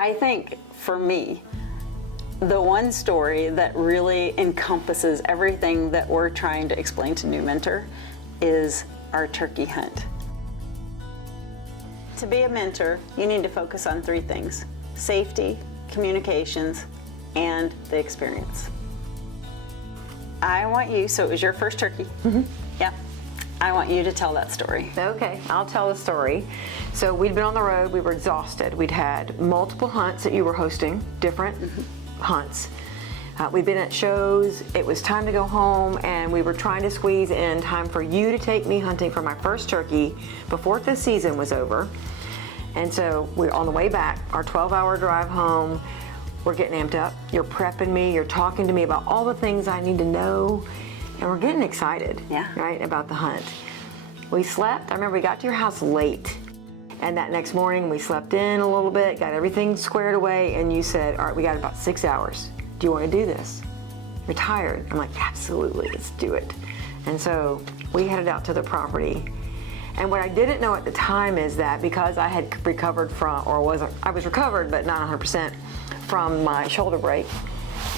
I think for me, the one story that really encompasses everything that we're trying to explain to New Mentor is our turkey hunt. To be a mentor, you need to focus on 3 things: safety, communications, and the experience. I want you, so it was your first turkey. Mm-hmm. Yeah. I want you to tell that story. Okay, I'll tell the story. So we'd been on the road, we were exhausted. We'd had multiple hunts that you were hosting, different hunts. We'd been at shows, it was time to go home, and we were trying to squeeze in time for you to take me hunting for my first turkey before the season was over. And so we're on the way back, our 12-hour drive home, we're getting amped up. You're prepping me, you're talking to me about all the things I need to know, and we're getting excited, right, about the hunt. We slept, I remember we got to your house late, and that next morning we slept in a little bit, got everything squared away, and you said, all right, we got about 6 hours. Do you want to do this? You're tired. I'm like, absolutely, let's do it. And so we headed out to the property. And what I didn't know at the time is that because I had recovered from, I was recovered, but not 100% from my shoulder break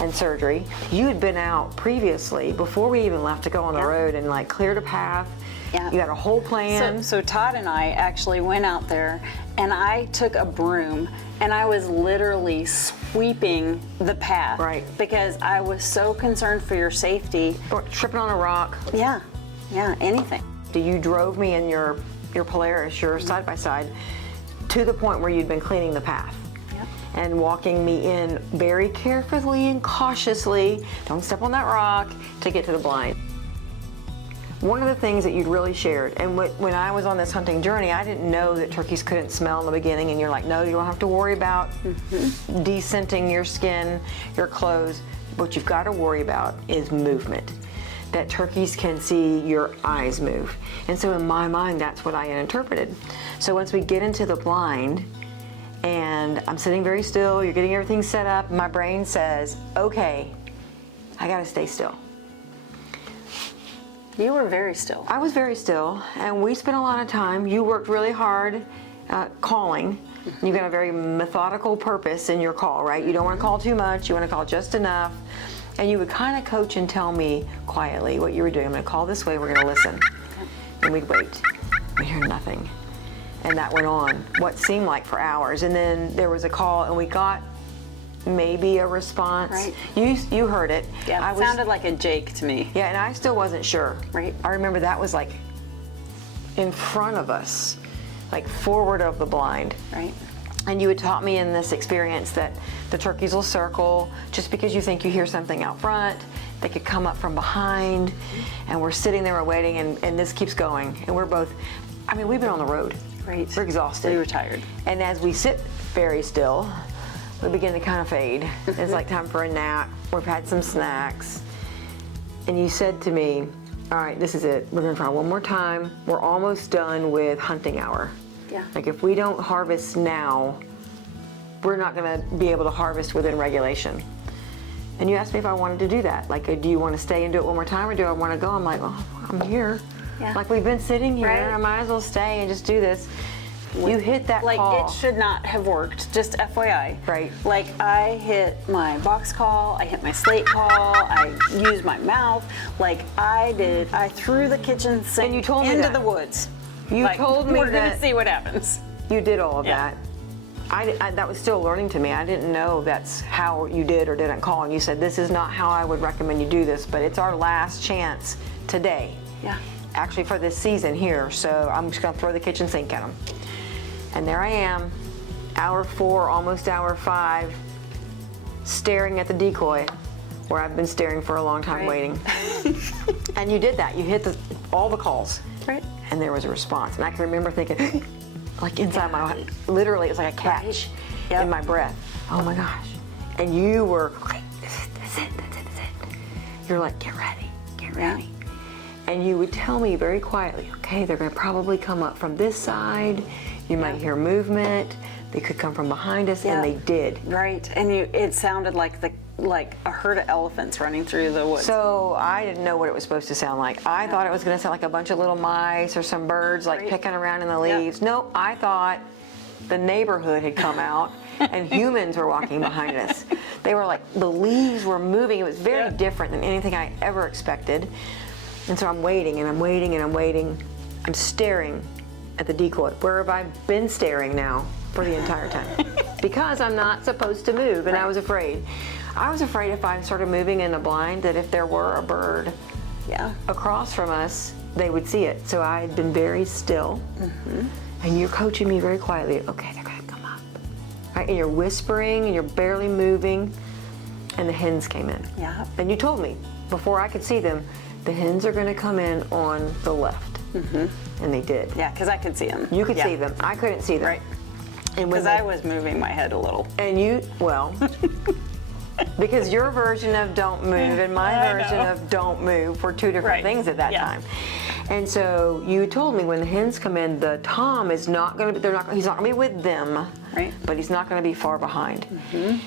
and surgery, you had been out previously before we even left to go on the road and like cleared a path. You had a whole plan. So Todd and I actually went out there, and I took a broom and I was literally sweeping the path. Right. Because I was so concerned for your safety. Or tripping on a rock. Yeah, anything. You drove me in your Polaris, your side-by-side, to the point where you'd been cleaning the path. And walking me in very carefully and cautiously, don't step on that rock, to get to the blind. One of the things that you'd really shared, and when I was on this hunting journey, I didn't know that turkeys couldn't smell in the beginning, and you're like, no, you don't have to worry about descenting your skin, your clothes. What you've got to worry about is movement. That turkeys can see your eyes move. And so in my mind, that's what I had interpreted. So once we get into the blind, and I'm sitting very still, you're getting everything set up, my brain says, okay, I gotta stay still. You were very still. I was very still, and we spent a lot of time. You worked really hard calling. You've got a very methodical purpose in your call, right? You don't want to call too much, you want to call just enough. And you would kind of coach and tell me quietly what you were doing. I'm going to call this way, we're going to listen. And we'd wait. We'd hear nothing. And that went on what seemed like for hours. And then there was a call, and we got maybe a response. Right. You heard it. Yeah, it sounded like a Jake to me. Yeah, and I still wasn't sure. Right. I remember that was like in front of us, like forward of the blind. Right. And you had taught me in this experience that the turkeys will circle just because you think you hear something out front. They could come up from behind, and we're sitting there, we're waiting, and this keeps going. And we're both, I mean, we've been on the road. Right. We're exhausted. We were tired. And as we sit very still, we begin to kind of fade. It's like time for a nap. We've had some snacks. And you said to me, all right, this is it. We're gonna try one more time. We're almost done with hunting hour. Yeah. Like if we don't harvest now, we're not gonna be able to harvest within regulation. And you asked me if I wanted to do that. Like, do you want to stay and do it one more time, or do I want to go? I'm like, oh, I'm here. Yeah. Like we've been sitting here, Right. I might as well stay and just do this. You hit that like call. It should not have worked, just FYI. Right. Like I hit my box call, I hit my slate call, I used my mouth, like I threw the kitchen sink And you told me into that. the woods. You Like, told me we're that gonna see what happens. you did all of Yeah. that. I that was still learning to me. I didn't know that's how you did or didn't call. And you said, this is not how I would recommend you do this, but it's our last chance today. Yeah. Actually for this season here, so I'm just gonna throw the kitchen sink at them. And there I am, hour 4, almost hour 5, staring at the decoy, where I've been staring for a long time Right. waiting. And you did that, you hit all the calls. Right. And there was a response. And I can remember thinking, like inside my, literally it was like a catch Yep. in my breath. Oh my gosh. And you were, okay, that's it. You're like, get ready. Yeah. And you would tell me very quietly, okay, they're gonna probably come up from this side. You might hear movement. They could come from behind us, and they did. Right, and it sounded like a herd of elephants running through the woods. So I didn't know what it was supposed to sound like. I thought it was gonna sound like a bunch of little mice or some birds like Right. picking around in the leaves. Nope, I thought the neighborhood had come out and humans were walking behind us. They were like, the leaves were moving. It was very different than anything I ever expected. And so I'm waiting and I'm waiting and I'm waiting. I'm staring at the decoy. Where have I been staring now for the entire time? Because I'm not supposed to move, and I was afraid. I was afraid if I started moving in the blind that if there were a bird across from us, they would see it. So I had been very still, and you're coaching me very quietly. Okay, they're gonna come up. Right, and you're whispering, and you're barely moving, and the hens came in. Yeah. And you told me before I could see them, the hens are gonna come in on the left. And they did. Yeah, because I could see them. You could see them. I couldn't see them. Right. And Because I was moving my head a little. And you, well, because your version of don't move and my version of don't move were two different things at that time. And so you told me when the hens come in, the tom is not going to be, he's not going to be with them, but he's not going to be far behind.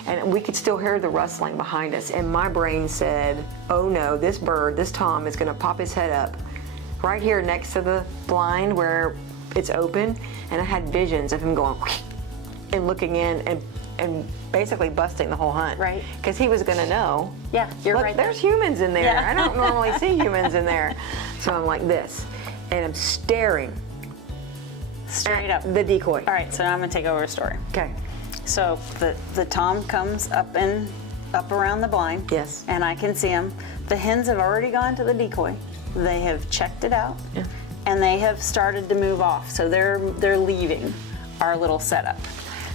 And we could still hear the rustling behind us. And my brain said, oh no, this bird, this tom is going to pop his head up right here next to the blind where it's open. And I had visions of him going and looking in and basically busting the whole hunt. Right. Because he was going to know. Yeah, you're Look, right. There's humans in there. Yeah. I don't normally see humans in there. So I'm like this, and I'm staring Straight at up. the decoy. All right, so now I'm gonna take over a story. Okay. So the tom comes up around the blind. Yes. And I can see him. The hens have already gone to the decoy. They have checked it out. Yeah. And they have started to move off. So they're leaving our little setup.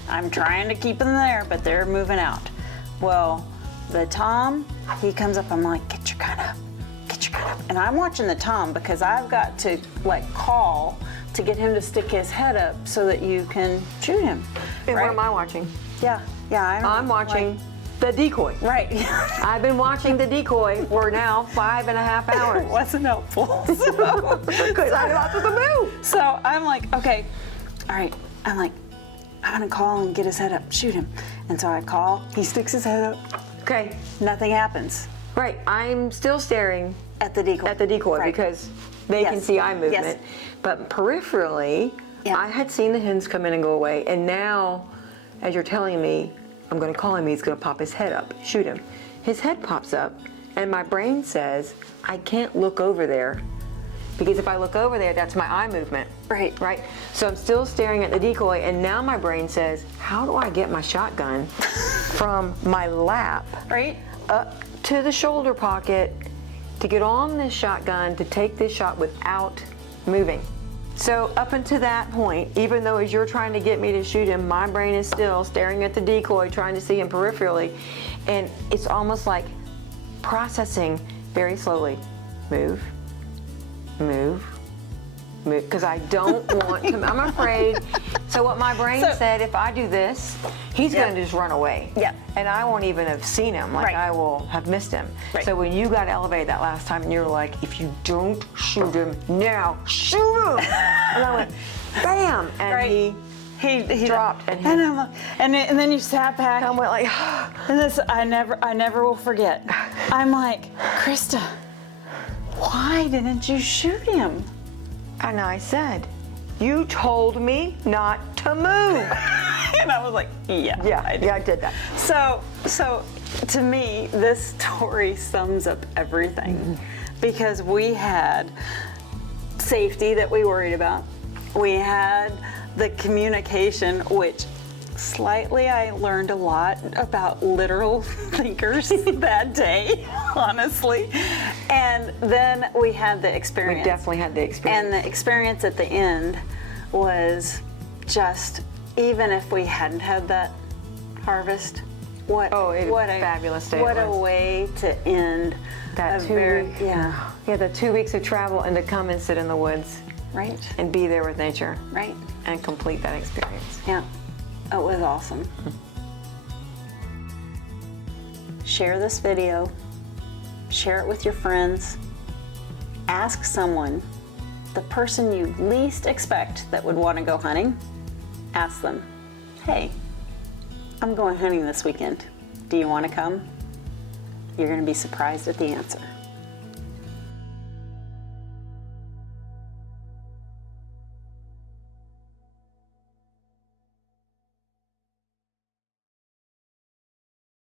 I'm trying to keep them there, but they're moving out. Well, the tom, he comes up. I'm like, get your gun up. Get your gun up. And I'm watching the tom because I've got to like call to get him to stick his head up so that you can shoot him. And right? what am I watching? Yeah. I'm watching the decoy. Right. I've been watching the decoy for now 5.5 hours. It wasn't helpful. Because I'm not supposed to move. So I'm like, okay, all right. I'm like, I'm gonna call and get his head up, shoot him. And so I call, he sticks his head up, Okay. nothing happens Right. I'm still staring at the decoy. at the decoy Right. because they can Yes. see eye movement. Yes. But peripherally, Yeah. I had seen the hens come in and go away. And now, as you're telling me, I'm going to call him, he's going to pop his head up, shoot him. His head pops up, and my brain says, I can't look over there. Because if I look over there, that's my eye movement. Right. Right? So I'm still staring at the decoy, and now my brain says, how do I get my shotgun from my lap Right? up to the shoulder pocket to get on this shotgun to take this shot without moving? So up until that point, even though as you're trying to get me to shoot him, my brain is still staring at the decoy, trying to see him peripherally, and it's almost like processing very slowly. Move, move, move, because I don't want to, I'm afraid. So what my brain said, if I do this, he's going to just run away. Yeah. And I won't even have seen him, like Right. I will have missed him. Right. So when you got elevated that last time and you were like, if you don't shoot him now, shoot him. And I went, bam, and Right. he dropped, and I'm like, and then you sat back. I went like, And this I never will forget. I'm like, Christa, why didn't you shoot him? and I said, you told me not to move. And I was like, yeah, I did. Yeah, I did that. So to me, this story sums up everything because we had safety that we worried about. We had the communication, which slightly I learned a lot about literal thinkers that day, honestly. And then we had the experience. We definitely had the experience. And the experience at the end was just, even if we hadn't had that harvest, what a fabulous day What it a was. way to end That a 2 very, weeks. yeah, Yeah, the 2 weeks of travel and to come and sit in the woods right, and be there with nature right, and complete that experience. yeah, it was awesome. Share this video, share it with your friends, ask someone, the person you least expect that would want to go hunting, ask them, hey, I'm going hunting this weekend. Do you want to come? You're going to be surprised at the answer.